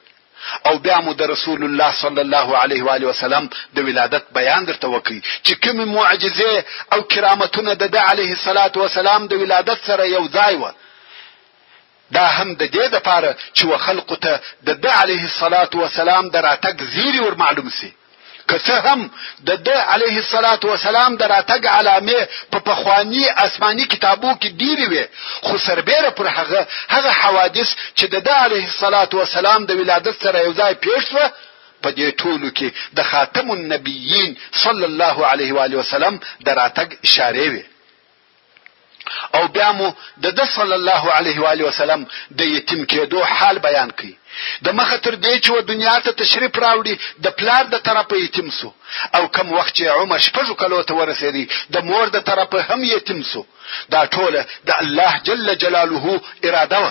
او بیا مو د رسول الله صلی الله علیه و آله وسلم د ولادت بیان درته وکړي چې کوم معجزې او کرامتونه د علیه الصلاة والسلام د ولادت سره یو ځای و. دا هم د دې لپاره چې خلقو ته د علیه الصلاة والسلام د راتګ زیری ور معلوم سي. که څه هم د علیه الصلاة والسلام د راتګ علامې په پخوانی آسماني کتابو کې ډېرې وې، خو سربیره پر هغه حوادث چې د علیه الصلاة والسلام د ولادت سره یو ځای پیښ شوه، په دې ټولو کې د خاتم النبیین صلی الله علیه و آله وسلم د راتګ اشارې وې. او بیا مو د صلی الله علیه و آله وسلم د یتیم کېدو حال بیان کړي. د مخه تر دې چې دنیا ته تشریف راوړي د پلار د طرفه یتیم سو، او کم وخت چې عمر 6 کلو ته ورسېدی د مور د طرفه هم یتیم سو. دا ټوله د الله جل جلاله اراده و.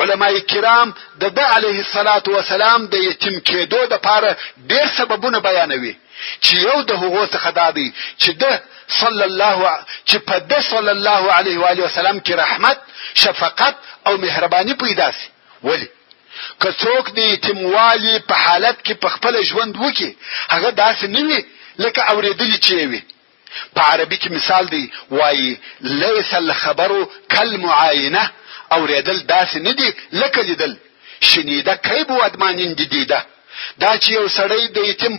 علماء کرام د علیه الصلاة والسلام د یتیم کېدو د پاره ډېر سببونه بیانوي، چې یو د هغو څخه دا دی چې په صلی الله علیه و آله وسلم کې رحمت، شفقت او مهرباني پیدا سي. ولی که څوک د یتیموالي په حالت کې په خپل ژوند وکړي، هغه داسې نه وي لکه اورېدلي چې وي. په عربي کې مثال دی، وایي لیس الخبر کالمعاینه، اورېدل داسې نه دي لکه لیدل. شنیده کیف ودمانند دیده، دا چې یو سړی د یتیم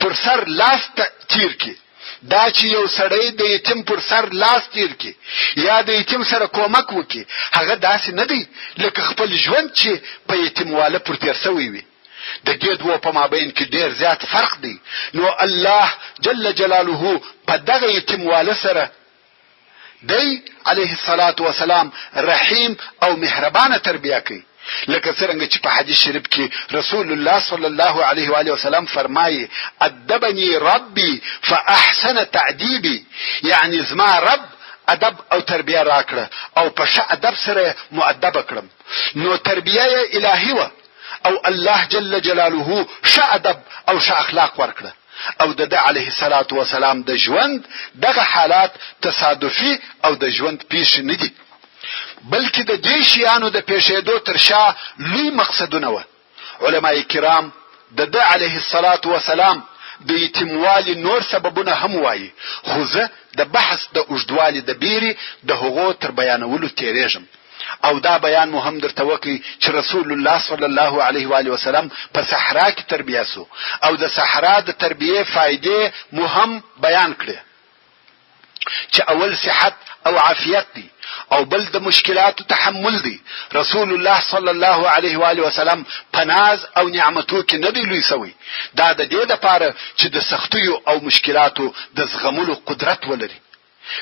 پر سر لاس تیر کی، دا چې یو سړی د یتیم پر سر لاس تیر کی یا د یتیم سره کومک وکي، هغه داسې نه دی لکه خپل ژوند چې په یتیمواله پر تیر سوی وي. د دې دوه په مابین کې ډیر زیات فرق دی. نو الله جل جلاله په دغه یتیمواله سره دی علیه الصلاة والسلام رحیم او مهربانه تربیه کوي. لکه څنګه چې په حدیث شریف کې رسول الله صلی الله علیه و آله وسلم فرمایي ادبني ربي فاحسن تعذيبي، یعنی زما رب ادب او تربیه راکړه او په ښه ادب سره مؤدب کړم. نو تربیه الهی و او الله جل جلاله ښه ادب او ښه اخلاق ورکړه. او د علیه الصلاة والسلام د ژوند دغه حالات تصادفي او د ژوند پیښ نه دي، بلکې د دې شیانو د پیښېدو تر شا لوی مقصدونه و. علماء کرام د علیه الصلاة والسلام د یتیموالي نور سببونه هم وایي، خو زه د بحث د اوږدوالي د بیرې د هغو تر بیانولو تیریږم. او دا بیان مو هم درته وکړي چې رسول الله صلی الله علیه و آله وسلم په صحرا کې تربیه سو، او د صحرا د تربیه فائدې مو هم بیان کړې، چې اول صحت او عافیت دی، او بل د مشکلاتو تحمل دی. رسول الله صلی الله علیه و آله وسلم پناز او نعمتو کې نه دی لوی سوی. دا د دې لپاره چې د سختیو او مشکلاتو د زغملو قدرت ولري.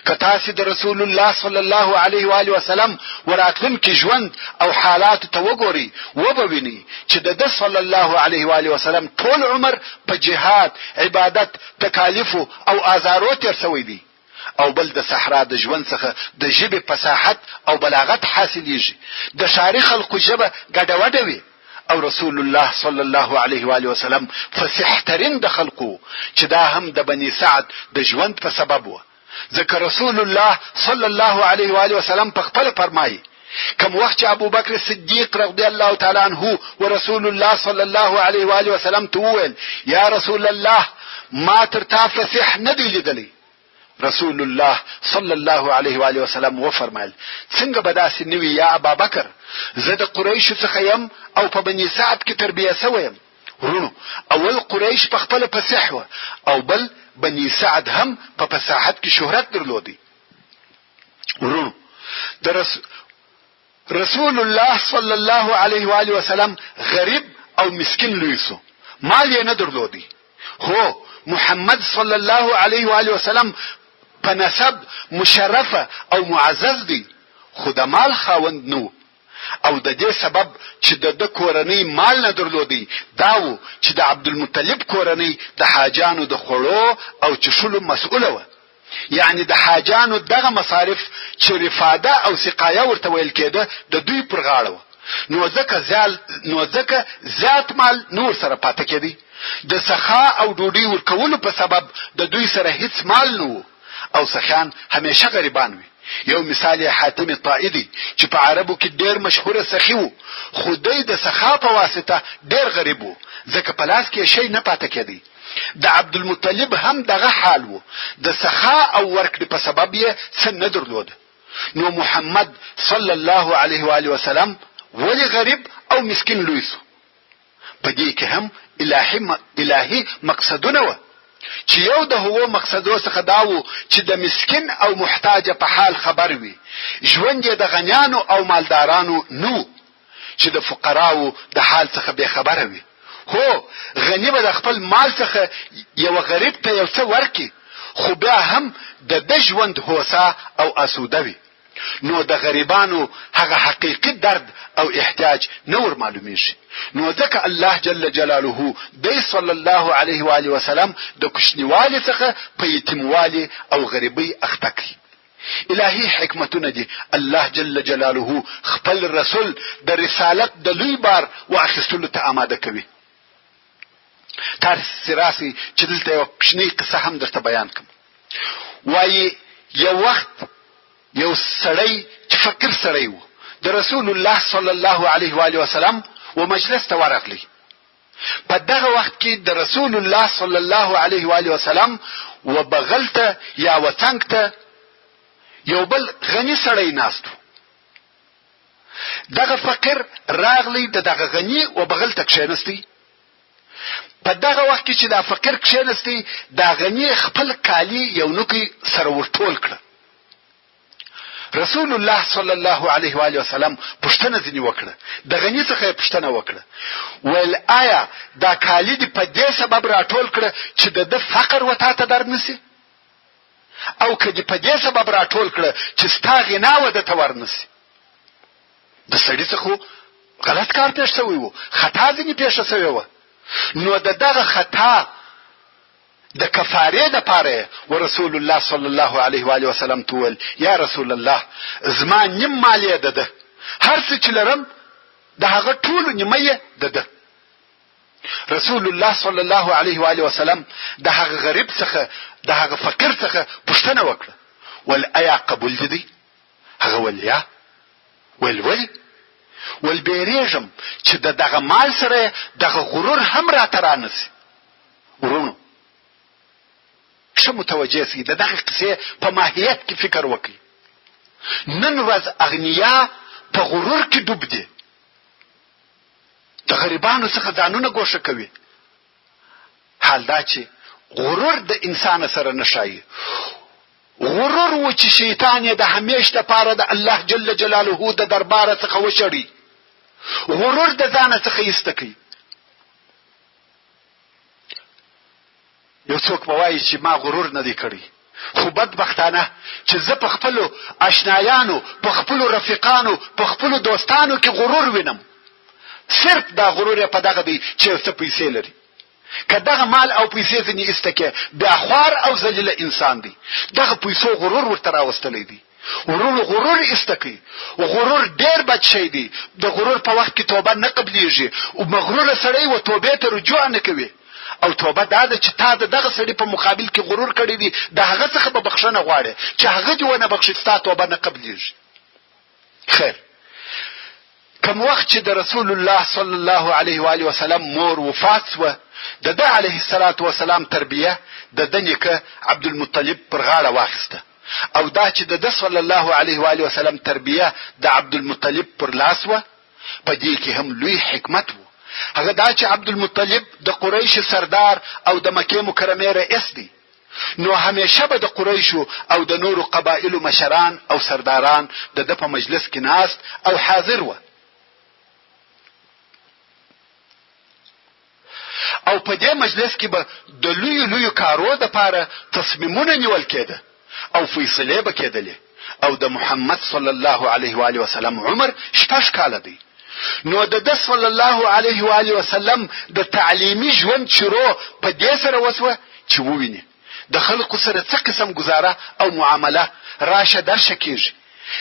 که تاسو د رسول الله صلی الله علیه و آله وسلم وراتلونکي ژوند او حالات ته وګورئ، وبوینئ چې د صلی الله علیه و آله وسلم ټول عمر په جهاد، عبادت، تکالیف او آزارو تیر سوی دی. او بل د صحرا د ژوند څخه د ژبې فصاحت او بلاغت حاصلېږي. د ښاري خلقو ژبه ګډوډه وي، او رسول الله صلی الله علیه و آله وسلم فصیح ترین د خلقو، چې دا هم د بني سعد د ژوند په سبب و. ځکه رسول الله صلی الله علیه و آله وسلم په خپل فرمایي، کوم وخت چې ابو بکر صدیق رضی الله تعالی عنه ورسول الله صلی الله علیه و آله وسلم ته وویل یا رسول الله ما تر تا فصیح نه دی لیدلی، رسول الله صلی الله علیه و آله وسلم و فرمایل څنګه به داسې نوي یا ابا بکر، زه د قریشو څخه یم او په بني سعد کې تربیه سوی یم. ورونو، اول قریش په خپل فصیح و، او بل بني سعد هم په فصاحت کې شهرت درلودي. ورونو، رسول الله صلی الله علیه و آله وسلم غریب او مسکین لوی سو، مال یې نه درلودي. خو محمد صلی الله علیه و آله وسلم په نسب مشرفه او معزز دی، خو د مال خاوند نو. او د دې سبب چې د کورنۍ مال نه درلودي دا و چې د عبدالمطلب کورنۍ د حاجانو د خوړو او چشلو مسؤله و. یعنی د حاجانو دغه مصارف چې رفاده او سقایه ورته ویل کېده د دوی پر غاړه و. نو ځکه زیات مال نور سره پاتې کېدی، د سخا او ډوډۍ ورکولو په سبب د دوی سره هیڅ مال نه و او سخیان همیشه غریبان وي. یو مثال حاتم طائي دی چې په عربو کې ډېر مشهور سخی وو، خو دوی د سخا په واسطه ډېر غریب وو ځکه په لاس کې شی نه پاتې کېدی. د عبدالمطلب هم دغه حال وو، د سخا او ورکړې په سبب یې څه نه درلود. نو محمد صلی الله علیه و آله وسلم ولی غریب او مسکین لوی سو؟ په دې کې هم الهي مقصدونه و چې یو د هغو مقصدو څخه دا و چې د مسکین او محتاج په حال خبر وي، ژوند یې د غنیانو او مالدارانو نو چې د فقراو د حال څخه به خبره وي. هو غنی به د خپل مال څخه یو غریب ته یو څه ورکي، خو بیا هم د ژوند هوسا او اسوده وي. نو د غریبانو هغه حقیقي درد او احتیاج نور معلومیږي. نو ځکه الله جل جلاله د صلی الله علیه و آله وسلم د کوچنیوالي څخه په یتیموالي او غریبۍ اخته کړي. الهي حکمتونه دي الله جل جلاله خپل رسول د رسالت د لوی بار واخیستلو ته آماده کوي. تاسو راسي چې دلته یو کوچنی قصه هم درته بیان کوم. وایي یو وخت یو سړی چې فقیر سړی و د رسول الله صلی الله علیه و آله وسلم و مجلس ته ورغلی. په دغه وخت کې د رسول الله صلی الله علیه و آله وسلم و بغل ته یا وڅنګ ته یو بل غنی سړی ناست و. دغه فقیر راغلی د دغه غنی و بغل ته کښېنستی. په دغه وخت کې چې دا فقیر کښېنستی دا غنی خپل کالی یو نوکي سره ورټول کړه. رسول الله صلی الله علیه و آله وسلم پوښتنه ځینې وکړه، د غنی څخه یې پوښتنه وکړه، ویل آیا دا کالی دې په دې سبب راټول کړه چې د فقر و تا ته در نسی، او که دې په دې سبب راټول کړه چې ستا غنا و دته ورنسی؟ د سړي څخه غلط کار پېښ شوی و، خطا ځینې پېښه شوې وه. نو د دغه خطا د کفاره د پاره ورسول الله صلی الله علیه و آله وسلم تول یا رسول الله زما نیم مالیه ده، هر څه چې لرم د هغه ټول نیمه ده. رسول الله صلی الله علیه و آله وسلم د هغه غریب څخه د هغه فقیر څخه پوښتنه وکړه، ول ایا قبول دي؟ هغه ول یا. ول بیریږم چې دغه مال سره دغه غرور هم راته رانسي. ورونو ښه متوجه سئ، د دغه قصې په ماهیت کې فکر وکړئ. نن ورځ اغنیا په غرور کې ډوب دي، د غریبانو څخه ځانونه ګوښه کوي. حال دا چې غرور د انسان سره نشایي. غرور و چې شیطان یې د همیش دپاره د الله جل جلاله د درباره څخه وشړي. غرور د ځانه څخه ایسته کوي. یو څوک به وایي چې ما غرور نه دی کړی، خو بدبختانه چې زه په خپلو اشنایانو، په خپلو رفیقانو، په خپلو دوستانو کې غرور وینم. صرف دا غرور یې په دغه دی چې یو څه پیسې لري. که دغه مال او پیسې ځینې ایسته کې بیا خوار او ذلیله انسان دی. دغه پیسو غرور ورته راوستلی دی. غرور ایسته کوي. غرور ډېر بد شی دی. د غرور په وخت کې توبه نه قبلیږي. او مغروره سړی و توبې ته رجوع نه کوي. او توبه دا ده چې تا دغه سړي په مقابل کې غرور کړی دی، د هغه څخه به بخښنه غواړې، چې هغه دې ونه بخښي ستا توبه نه قبلیږي. خیر، کوم وخت چې د رسول الله صلی الله علیه و آله وسلم مور وفات سوه، د ده علیه الصلاة وسلام تربیه د ده نیکه عبدالمطلب پر غاړه واخیسته، او دا چې د ده صلی الله علیه و آله وسلم تربیه د عبدالمطلب پر لاس وه، په دې کې هم لوی حکمت و. هغه دا چې عبدالمطلب د قریش سردار او د مکې مکرمې رئیس دی. نو همیشه به د قریشو او د نورو قبایلو مشران او سرداران د ده په مجلس کې ناست او حاضر و. او په دې مجلس کې به د لویو کارو دپاره تصمیمونه نیول کېده او فیصلې به کېدلې. او د محمد صلی الله علیه و آله وسلم عمر 6 کاله دی. نو د ده صلی الله علیه و آله وسلم د تعلیمي ژوند شروع په دې سره وسوه چې وویني د خلقو سره څه قسم گزاره او معامله راشه درشه کېږي.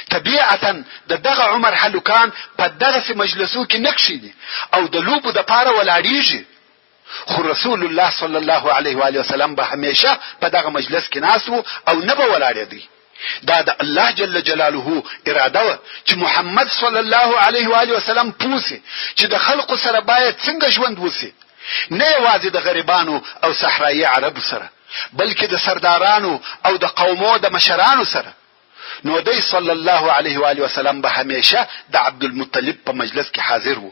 طبیعتا د دغه عمر هلکان په دغسې مجلسو کې نه کښېني او د لوبو دپاره ولاړېږي. خو رسول الله صلی الله علیه و آله وسلم به همیشه په دغه مجلس کې ناست وو او نه به ولاړېدی. دا د الله جل جلاله اراده وه چې محمد صلی الله علیه و آله وسلم پوسی چې د خلقو سره باید څنګه ژوند وسی، نه یوازې د غریبانو او صحرایي عربو سره بلکې د سردارانو او د قومو د مشرانو سره. نو دی صلی الله علیه و آله وسلم به همیشه د عبدالمطلب په مجلس کې حاضر وو.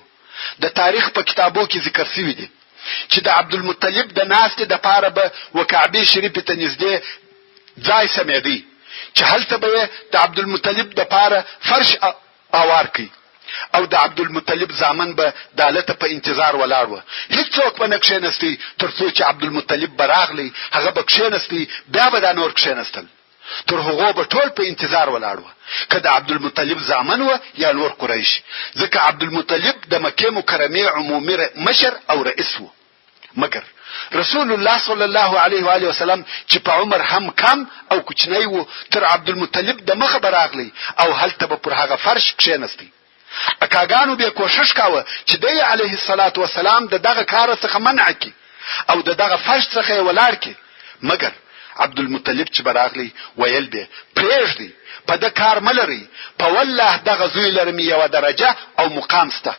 د تاریخ په کتابو کې ذکر شوی دی چې د عبدالمطلب د ناستې د پاره به وکعبې شریفې ته نږدې ځای سمېدی چې هلته به د عبدالمطلب د پاره فرش اوار کړي او د عبدالمطلب زامن به د هلته په انتظار ولاړ وه. هیڅوک به نه کښېنستی تر څو چې عبدالمطلب به راغلی، هغه به کښېنستی، بیا به دا نور کښېنستل. تر هغو به ټول په انتظار ولاړ وه، که د عبدالمطلب زامن وه یا نور قریش، ځکه عبدالمطلب د مکې مکرمې عمومي مشر او رئیس وو. مګر رسول الله صلی الله علیه و آله وسلم چې په عمر هم کم او کوچنی وو، تر عبدالمطلب د مخه به راغلی او هلته به پر هغه فرش کښېنستی. اکاګانو به کوشش کاوه چې دی علیه الصلاة والسلام د دغه کار څخه منع کړي او د دغه فرش څخه یې ولاړ کړي. مګر عبدالمطلب چې براغلی ویل به پرېږدي، په ده کار ملري، په والله دغه زوی لرم یوه درجه او مقام سته.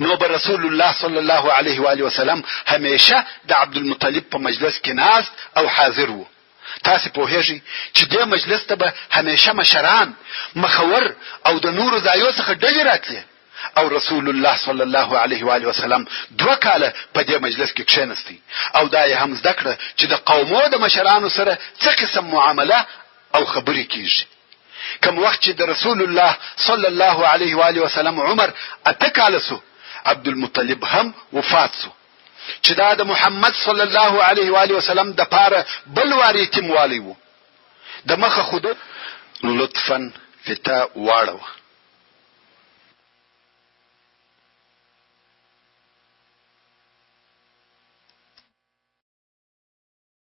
نو به رسول الله صلی الله علیه و آله وسلم همیشه د عبدالمطلب په مجلس کې ناست او حاضر وو. تاسې پوهیږئ چې دې مجلس ته به همیشه مشران، مخور او د نورو ځایو څخه ډلې راتلې او رسول الله صلی الله علیه و آله وسلم 2 کاله په دې مجلس کې کښېنستی او دا یې هم زده کړه چې د قومو د مشرانو سره څه قسم معامله او خبرې کیږي. کوم وخت چې د رسول الله صلی الله علیه و آله وسلم عمر 8 کاله سو، عبدالمطلب هم وفات سو، چې دا د محمد صلی الله علیه و آله وسلم د پاره بل واری یتیم والی وو. د مخه خود لطفا فتا واړوه.